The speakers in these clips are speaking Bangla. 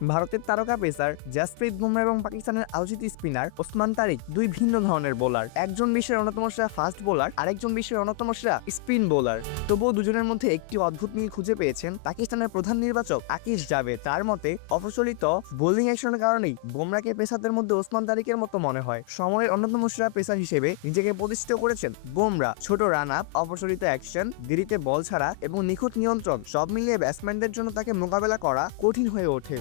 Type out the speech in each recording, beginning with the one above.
ভারতের তারকা পেসার জাসপ্রীত বুমরা এবং পাকিস্তানের আলোচিত স্পিনার ওসমান তারিক দুই ভিন্ন ধরনের বোলার। একজন বিশ্বের অন্যতম সেরা ফাস্ট বোলার, আরেকজন বিশ্বের অন্যতম সেরা স্পিন বোলার। তবুও দুজনের মধ্যে একটি অদ্ভুত মিল খুঁজে পেয়েছেন পাকিস্তানের প্রধান নির্বাচক আকিব জাভেদ। তার মতে অপ্রচলিত বোলিং অ্যাকশনের কারণেই বুমরাকে পেসারদের মধ্যে ওসমান তারিকের মতো মনে হয়। সময়ের অন্যতম সেরা পেসার হিসেবে নিজেকে প্রতিষ্ঠিত করেছেন বুমরা। ছোট রান আপ, অপ্রচলিত অ্যাকশন, দেরিতে বল ছাড়া এবং নিখুঁত নিয়ন্ত্রণ সব মিলিয়ে ব্যাটসম্যানদের জন্য তাকে মোকাবেলা করা কঠিন হয়ে ওঠে।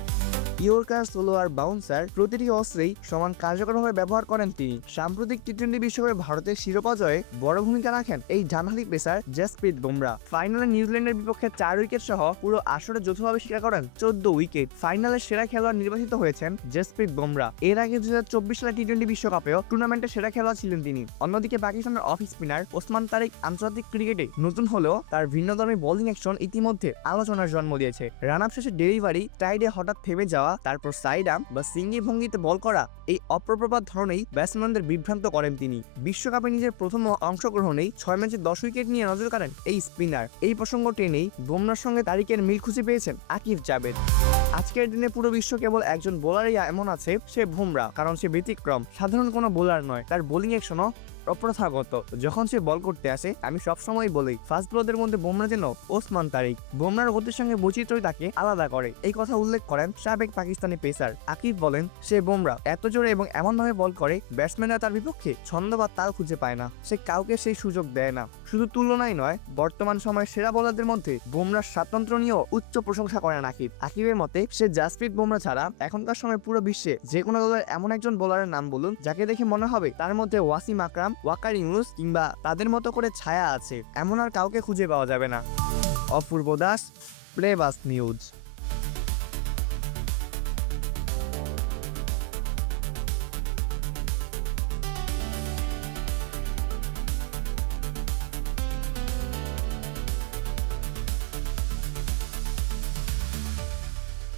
ইয়র্কার, স্লো আর বাউন্সার প্রতিটি অস্ত্রেই সমান কার্যকরভাবে ব্যবহার করেন তিনি। সাম্প্রতিক টি-20 বিশ্বকাপে ভারতের শিরোপা জয়ে বড় ভূমিকা রাখেন এই ডানহাতি পেসার জাসপ্রীত বুমরা। ফাইনালে নিউজিল্যান্ডের বিপক্ষে 4 উইকেট সহ পুরো আসরে যৌথভাবে শিকার করেন 14 উইকেট। ফাইনালে সেরা খেলোয়াড় নির্বাচিত হয়েছেন জাসপ্রীত বুমরা। এর আগে 2024 সালে টি-20 বিশ্বকাপেও টুর্নামেন্টের সেরা খেলোয়াড় ছিলেন তিনি। অন্যদিকে পাকিস্তানের অফ স্পিনার ওসমান তারিক আন্তর্জাতিক ক্রিকেটে নতুন হলেও তার ভিন্নধর্মী বোলিং অ্যাকশন ইতিমধ্যে আলোচনার জন্ম দিয়েছে। রান আপ শেষে ডেলিভারি, টাইডে হঠাৎ থেমে যাওয়া, তারপর সাইড আর্ম বা সিঙ্গি ভঙ্গিতে বল করা, এই অপ্রপ্রপাত ধরনেই ব্যাটসম্যানদের বিভ্রান্ত করেন তিনি। বিশ্বকাপে নিজের প্রথম অংশগ্রহণেই 6 ম্যাচে 10 উইকেট নিয়ে নজর কাড়েন এই স্পিনার। এই প্রসঙ্গ টেনেই বুমরার সঙ্গে তারিকের মিল খুঁজে পেয়েছেন আকিব জাভেদ। আজকের দিনে পুরো বিশ্ব কেবল একজন বোলারই এমন আছে, সে বুমরা, কারণ সে ব্যতিক্রম, সাধারণ কোনো বোলার নয়। তার বোলিং অ্যাকশনও অপ্রথাগত। যখন সে বল করতে আসে আমি সবসময় বলি ফাস্ট বোলারদের মধ্যে বুমরা যেন ওসমান তারিক। বুমরার গতির সঙ্গে বৈচিত্র্যই তাকে আলাদা করে, এই কথা উল্লেখ করেন সাবেক পাকিস্তানি পেসার আকিব। বলেন, সে বুমরা এত জোরে এবং এমনভাবে বল করে ব্যাটসম্যানরা তার বিপক্ষে ছন্দ বা তাল খুঁজে পায় না। সে কাউকে সেই সুযোগ দেয় না। শুধু তুলনাই নয়, বর্তমান সময়ের সেরা বোলারদের মধ্যে বুমরার স্বাতন্ত্র্য নিয়েও উচ্চ প্রশংসা করেন আকিব। আকিবের মতে সে জাসপ্রীত বুমরা ছাড়া এখনকার সময় পুরো বিশ্বে যে কোনো দলের এমন একজন বোলারের নাম বলুন যাকে দেখে মনে হবে তার মধ্যে ওয়াসিম আকরাম, ওয়াকার ইউনুস কিংবা তাদের মতো করে ছায়া আছে, এমন আর কাউকে খুঁজে পাওয়া যাবে না। অপূর্ব দাস, প্লেবাস নিউজ।